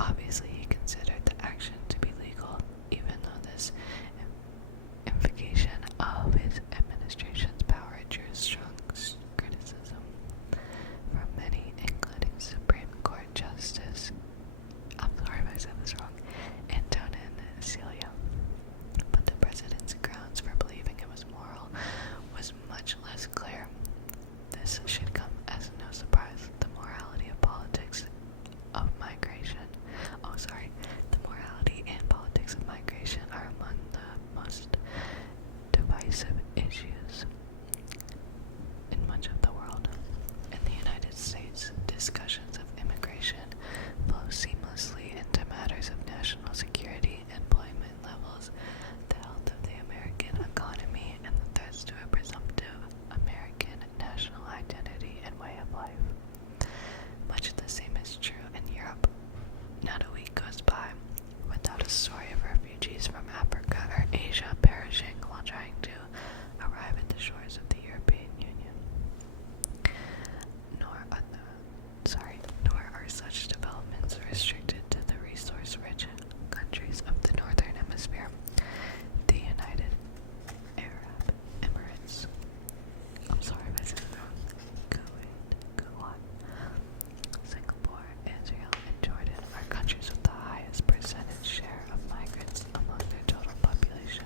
Obviously, he considered the action to be legal, even though this invocation of his administration's power drew strong criticism from many, including Supreme Court Justice, I'm sorry if I said this wrong, Antonin Scalia. But the president's grounds for believing it was moral was much less clear. This should come as no surprise. The morality and politics of migration are among the most divisive issues in much of the world. In the United States, discussions of immigration flow seamlessly into matters of national security, employment levels, the health of the American economy, and the threats to a presumptive American national identity and way of life. Much the same is true in Europe. Not a week goes by without a story of refugees from Africa or Asia perishing while trying to arrive at the shores of the European Union. Nor are such developments restricted to the resource-rich countries of the Northern Hemisphere. The United Arab Emirates, I'm sorry if I said it wrong, Kuwait, Singapore, Israel, and Jordan are countries with the highest percentage share of migrants among their total population.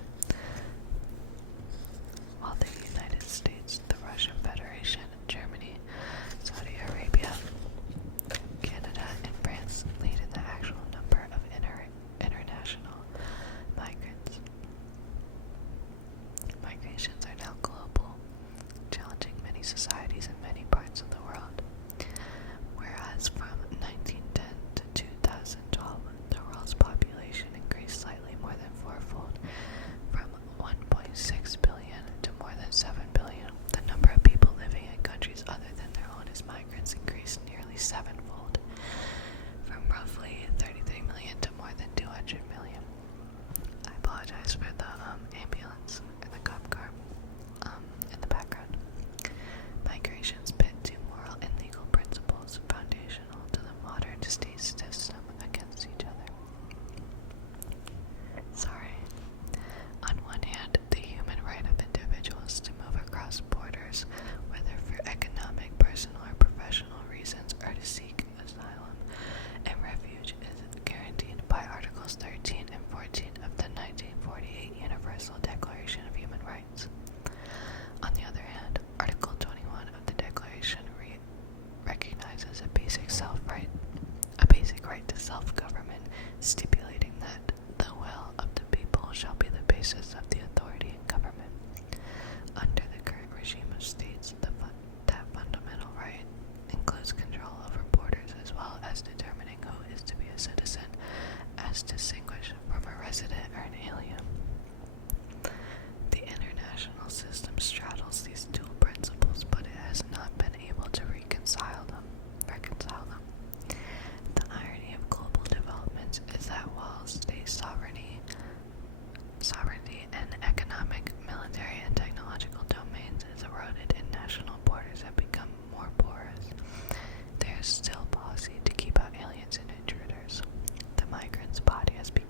While the United States, the Russian Federation, Germany, Saudi Arabia, Canada, and France lead in the actual number of international migrants. Migrations are now global, challenging many societies in many parts of the world. Whereas from 1910 to 2012, the world's population increased slightly more than fourfold, from 1.6 billion to more than 7 billion. The number of people living in countries other than their own as migrants increased nearly sevenfold, from roughly 33 million to more than 200 million. I apologize for the ambulance or the cop car in the background. Migrations pit two moral and legal principles foundational to the modern state system against each other. On one hand, the human right of individuals to move across borders, whether for economic, personal, or professional reasons, or to seek asylum and refuge, is guaranteed by Articles 13 and 14 of the 1948 Universal Declaration of Human Rights. On the other hand, Article 21 of the Declaration recognizes a basic right to self-government, stipulating that the will of the people shall be the basis of the authority in government. Under the current regime of states, that fundamental right includes control over borders as well as determining who is to be a citizen, as distinguished from a resident or an alien. The international system straddles these dual principles, but it has not been able to reconcile them. The irony of global developments is that while state sovereignty and economic, military, and technological domains is eroded and national borders have become more porous, there is still policy to keep out aliens and intruders. The migrant's body has become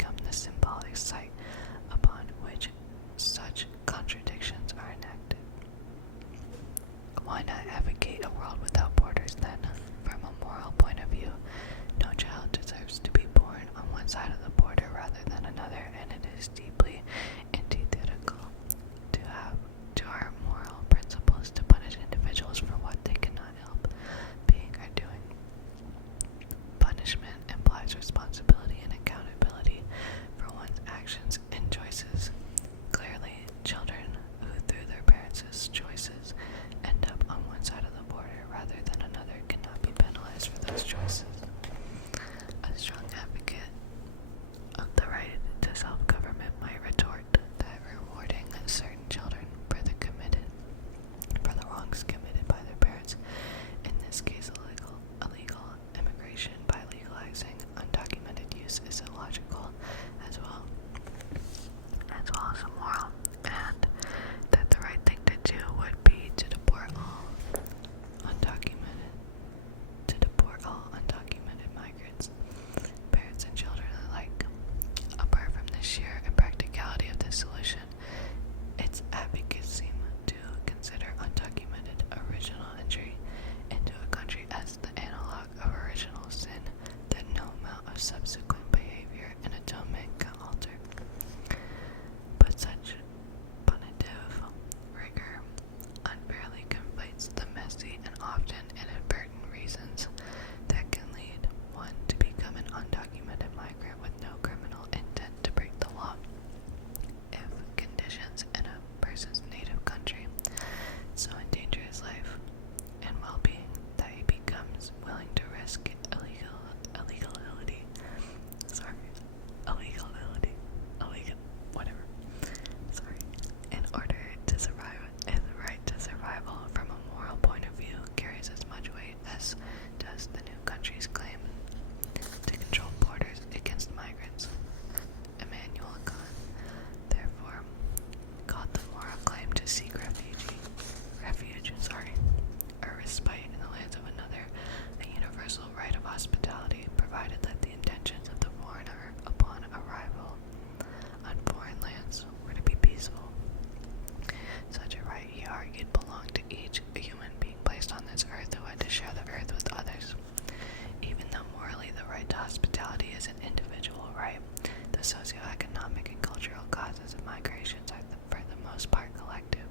socioeconomic and cultural causes of migrations are, for the most part, collective.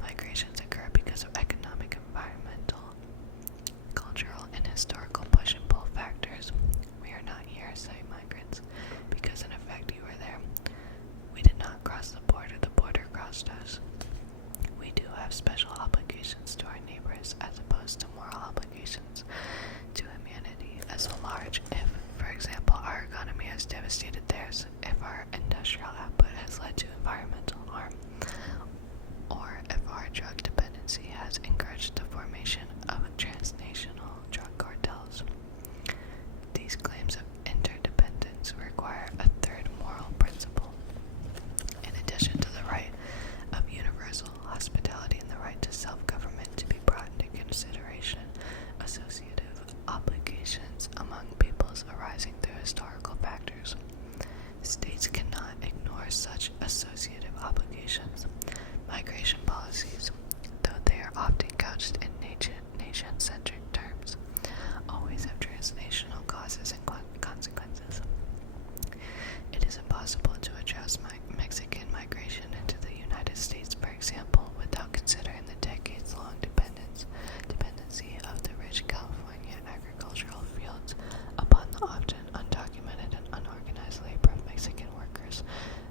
Migrations occur because of economic, environmental, cultural, and historical push and pull factors. We are not here, say migrants, because in effect you were there. We did not cross the border crossed us. We do have special obligations to our neighbors as opposed to moral obligations to humanity as a large. If, for example, our economy has devastated theirs, if our industrial output has led to environmental harm, or if our drug dependency has encouraged the formation of transnational drug cartels. These claims of interdependence require a third moral principle. In addition to the right of universal hospitality and the right to self-government to be brought into consideration, associative obligations among peoples arising through historical factors. States cannot ignore such associative obligations. Migration policies, though they are often couched in nation-centric terms, always have transnational causes and consequences. It is impossible to address Mexican migration into the United States, for example, without considering the decades-long dependency of the rich California agricultural fields upon the often undocumented and unorganized labor of Mexican workers,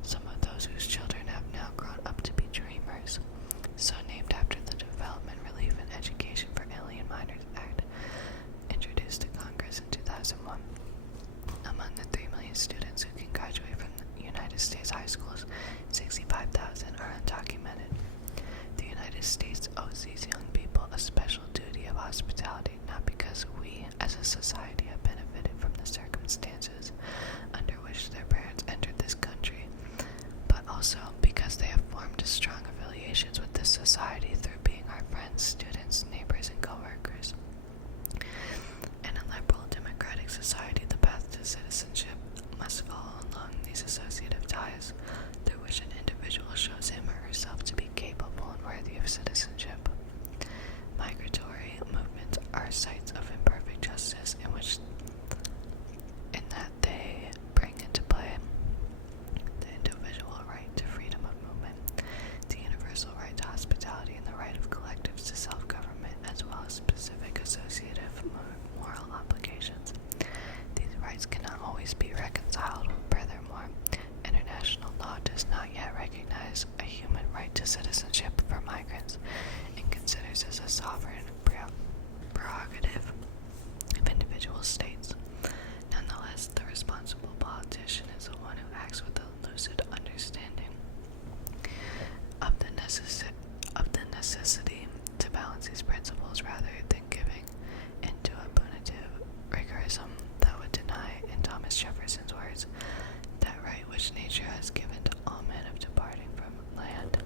some of those whose children have now grown up to be dreamers, so named after the Development, Relief, and Education for Alien Minors Act, introduced to Congress in 2001. Among the 3 million students who can graduate from the United States high schools, 65,000 are undocumented. The United States owes these young people a special duty of hospitality, not because we, as a society, have benefited from the circumstances under which their parents entered this country, but also because they have formed strong affiliations with this society through being our friends, students, neighbors, and co-workers. In a liberal democratic society, the path to citizenship must follow along these associative ties, through which an individual shows him or herself to be capable and worthy of citizenship. Migratory movements are sites of imperfect justice in that they bring into play the individual right to freedom of movement, the universal right to hospitality, and the right of collectives to self-government, as well as specific associative moral obligations. These rights cannot always be reconciled. Furthermore, international law does not yet recognize a human right to citizenship for migrants and considers as a sovereign prerogative of individual states. Nonetheless, the responsible politician is the one who acts with a lucid understanding of the necessity to balance these principles rather than giving into a punitive rigorism that would deny, in Thomas Jefferson's words, that right which nature has given to all men of departing from land.